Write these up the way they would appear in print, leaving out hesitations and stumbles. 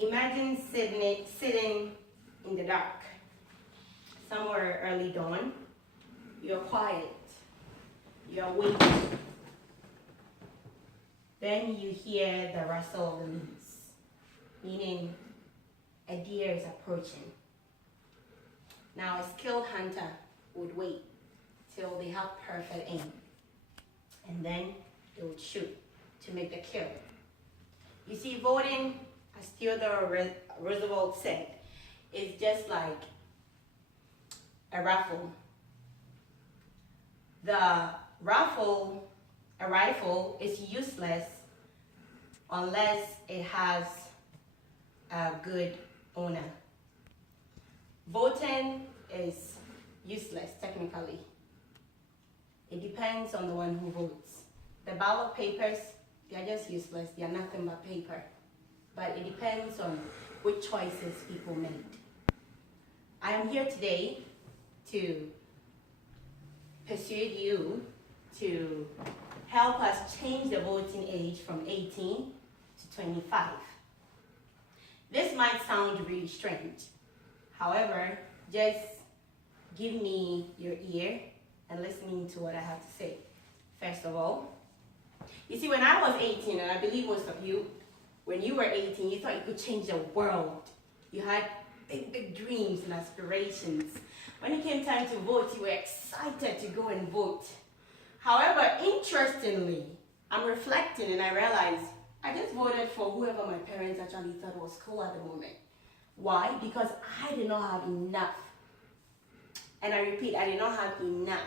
Imagine sitting in the dark, somewhere early dawn. You're quiet, you're waiting. Then you hear the rustle of the leaves, meaning a deer is approaching. Now a skilled hunter would wait till they have perfect aim, and then they would shoot to make the kill. You see, voting, as Theodore Roosevelt said, is just like a rifle. A rifle is useless unless it has a good owner. Voting is useless technically. It depends on the one who votes. The ballot papers, they are just useless. They are nothing but paper. But it depends on which choices people made. I am here today to persuade you to help us change the voting age from 18 to 25. This might sound really strange. However, just give me your ear and listen to what I have to say. First of all, you see, when I was 18, and I believe most of you, when you were 18, you thought you could change the world. You had big, big dreams and aspirations. When it came time to vote, you were excited to go and vote. However, interestingly, I'm reflecting and I realized I just voted for whoever my parents actually thought was cool at the moment. Why? Because I did not have enough. And I repeat, I did not have enough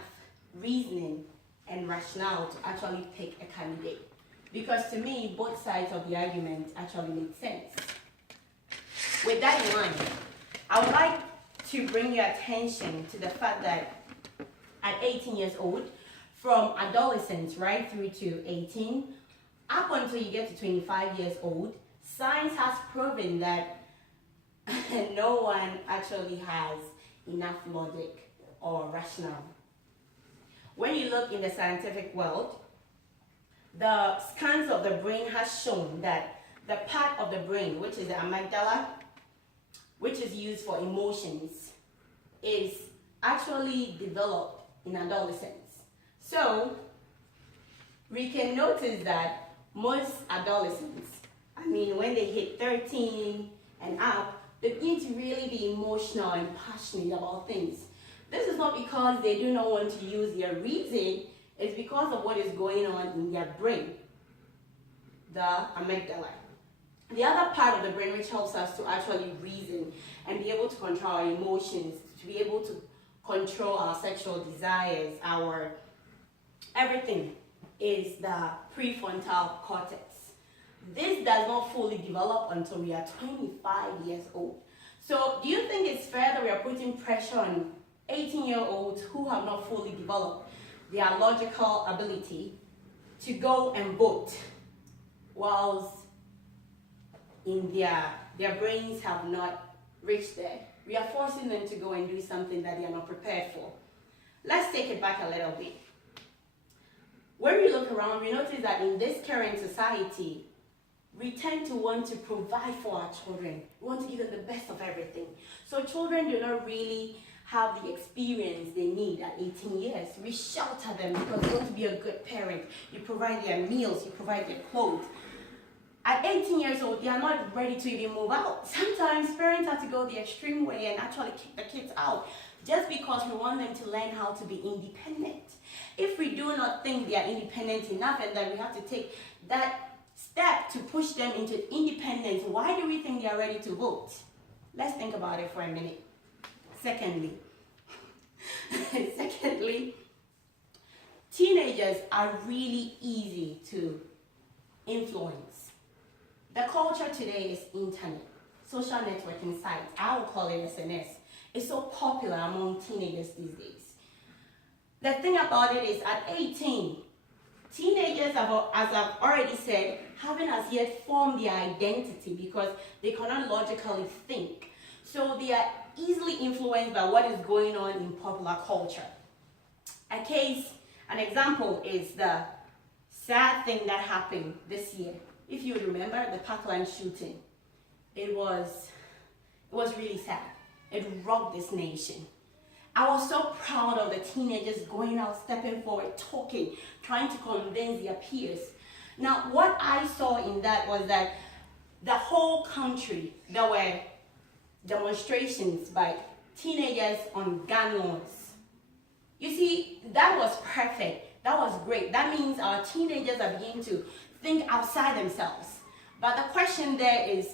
reasoning and rationale to actually pick a candidate. Because to me, both sides of the argument actually made sense. With that in mind, I would like to bring your attention to the fact that at 18 years old, from adolescence right through to 18, up until you get to 25 years old, science has proven that no one actually has enough logic or rationale. When you look in the scientific world, the scans of the brain has shown that the part of the brain, which is the amygdala, which is used for emotions, is actually developed in adolescence. So, we can notice that most adolescents, when they hit 13 and up, they begin to really be emotional and passionate about things. This is not because they do not want to use their reason, it's because of what is going on in their brain, the amygdala. The other part of the brain which helps us to actually reason and be able to control our emotions, to be able to control our sexual desires, our everything, is the prefrontal cortex. This does not fully develop until we are 25 years old. So do you think it's fair that we are putting pressure on 18-year-olds who have not fully developed their logical ability to go and vote whilst in their brains have not reached there? We are forcing them to go and do something that they are not prepared for. Let's take it back a little bit. When we look around, we notice that in this current society, we tend to want to provide for our children. We want to give them the best of everything. So children do not really have the experience they need at 18 years. We shout at them because you want to be a good parent. You provide their meals, you provide their clothes. At 18 years old, they are not ready to even move out. Sometimes parents have to go the extreme way and actually kick the kids out just because we want them to learn how to be independent. If we do not think they are independent enough and that we have to take that step to push them into independence, why do we think they are ready to vote? Let's think about it for a minute. Secondly, teenagers are really easy to influence. The culture today is internet, social networking sites. I will call it SNS. It's so popular among teenagers these days. The thing about it is at 18, teenagers, as I've already said, haven't as yet formed their identity because they cannot logically think. So they are easily influenced by what is going on in popular culture. An example is the sad thing that happened this year. If you remember the Parkland shooting. it was really sad. It rocked this nation. I was so proud of the teenagers going out, stepping forward, talking, trying to convince their peers. Now, what I saw in that was that the whole country, there were demonstrations by teenagers on gun laws. You see, that was perfect. That was great. That means our teenagers are beginning to think outside themselves. But the question there is,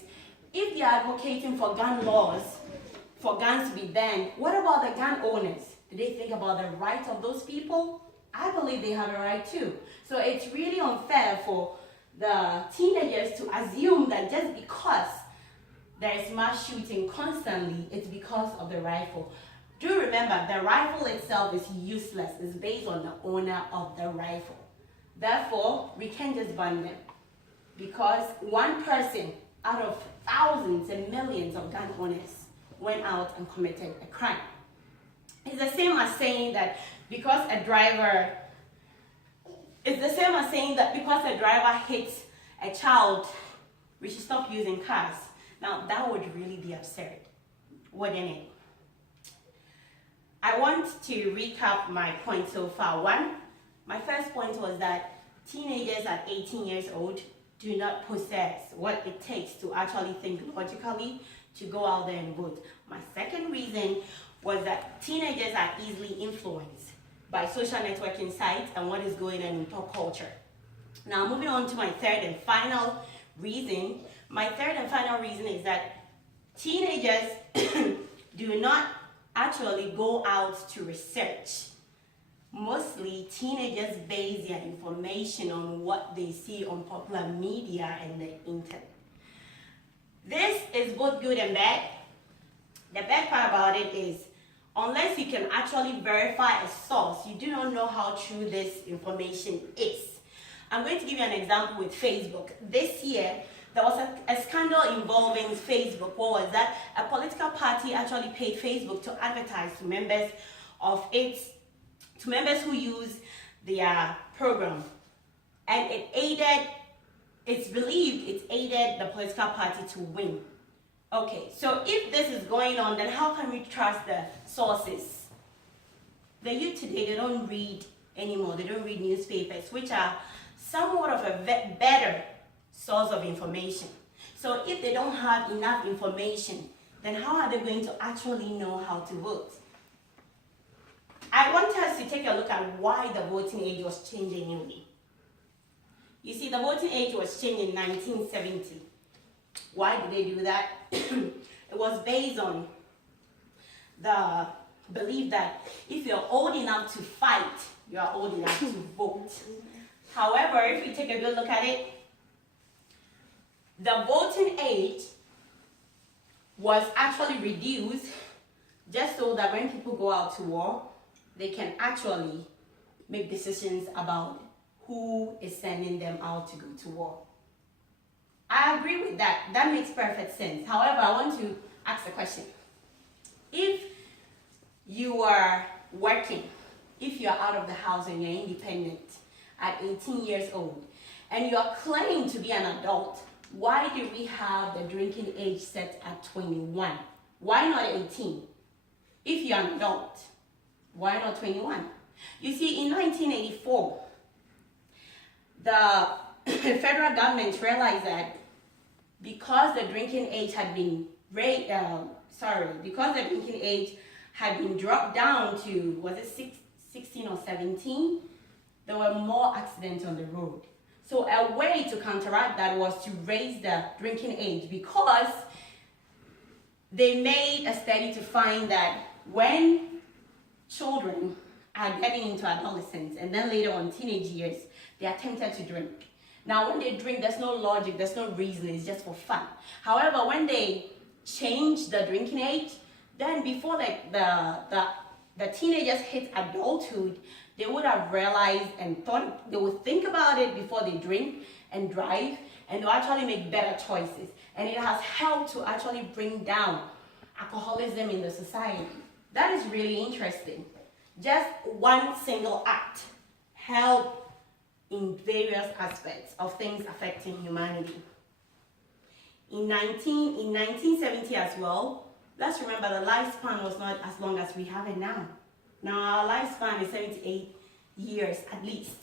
if they are advocating for gun laws, for guns to be banned, what about the gun owners? Do they think about the rights of those people? I believe they have a right too. So it's really unfair for the teenagers to assume that just because there is mass shooting constantly, it's because of the rifle. Do remember, the rifle itself is useless. It's based on the owner of the rifle. Therefore, we can't just ban them because one person out of thousands and millions of gun owners went out and committed a crime. It's the same as saying that because a driver hits a child, we should stop using cars. Now, that would really be absurd, wouldn't it? I want to recap my point so far. One, my first point was that teenagers at 18 years old do not possess what it takes to actually think logically to go out there and vote. My second reason was that teenagers are easily influenced by social networking sites and what is going on in pop culture. Now, moving on to my third and final reason. My third and final reason is that teenagers do not actually go out to research. Mostly, teenagers base their information on what they see on popular media and the internet. This is both good and bad. The bad part about it is, unless you can actually verify a source, you do not know how true this information is. I'm going to give you an example with Facebook. This year, there was a scandal involving Facebook. What was that? A political party actually paid Facebook to advertise to members who use their program. And it's believed it aided the political party to win. Okay, so if this is going on, then how can we trust the sources? The youth today, they don't read anymore. They don't read newspapers, which are somewhat of a better source of information. So if they don't have enough information, then how are they going to actually know how to vote? I want us to take a look at why the voting age was changing newly. You see, the voting age was changed in 1970. Why did they do that? It was based on the belief that if you're old enough to fight, you are old enough to vote. However, if you take a good look at it, the voting age was actually reduced just so that when people go out to war, they can actually make decisions about who is sending them out to go to war. I agree with that. That makes perfect sense. However, I want to ask a question. If you are working, if you are out of the house and you're independent at 18 years old, and you are claiming to be an adult, why do we have the drinking age set at 21? Why not 18? If you're an adult, why not 21? You see, in 1984, the federal government realized that because the drinking age had been dropped down to, was it 16 or 17, there were more accidents on the road. So a way to counteract that was to raise the drinking age, because they made a study to find that when children are getting into adolescence and then later on teenage years, they are tempted to drink. Now, when they drink, there's no logic, there's no reason, it's just for fun. However, when they change the drinking age, then before the teenagers hit adulthood, they would have realized and thought, they would think about it before they drink and drive, and they'll actually make better choices. And it has helped to actually bring down alcoholism in the society. That is really interesting. Just one single act helped in various aspects of things affecting humanity. In 1970 as well, let's remember the lifespan was not as long as we have it now. Now our lifespan is 78 years at least.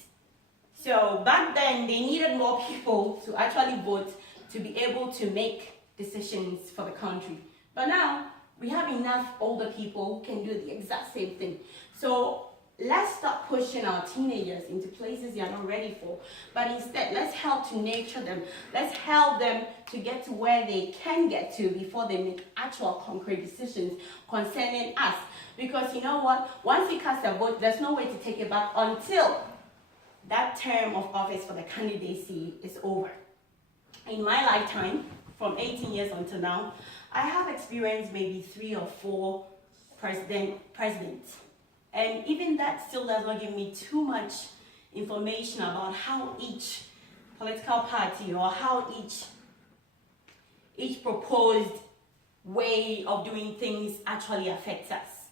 So back then they needed more people to actually vote to be able to make decisions for the country. But now we have enough older people who can do the exact same thing. So let's stop pushing our teenagers into places they are not ready for, but instead let's help to nurture them. Let's help them to get to where they can get to before they make actual concrete decisions concerning us. Because you know what, once you cast a vote, there's no way to take it back until that term of office for the candidacy is over. In my lifetime, from 18 years until now, I have experienced maybe 3 or 4 presidents. And even that still does not give me too much information about how each political party or how each proposed way of doing things actually affects us.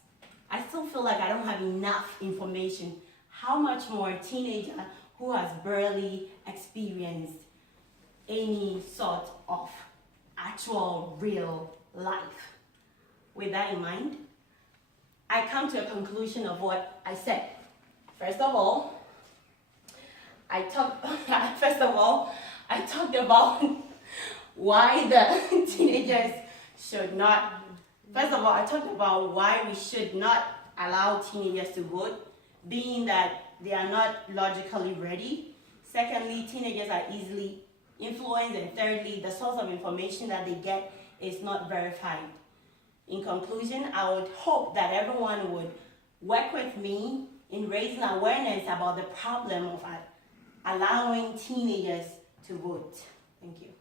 I still feel like I don't have enough information. How much more a teenager who has barely experienced any sort of actual real life. With that in mind, I come to a conclusion of what I said. First of all, I talked about why the teenagers should not. First of all, I talked about why we should not allow teenagers to vote, being that they are not logically ready. Secondly, teenagers are easily influenced. And thirdly, the source of information that they get is not verified. In conclusion, I would hope that everyone would work with me in raising awareness about the problem of allowing teenagers to vote. Thank you.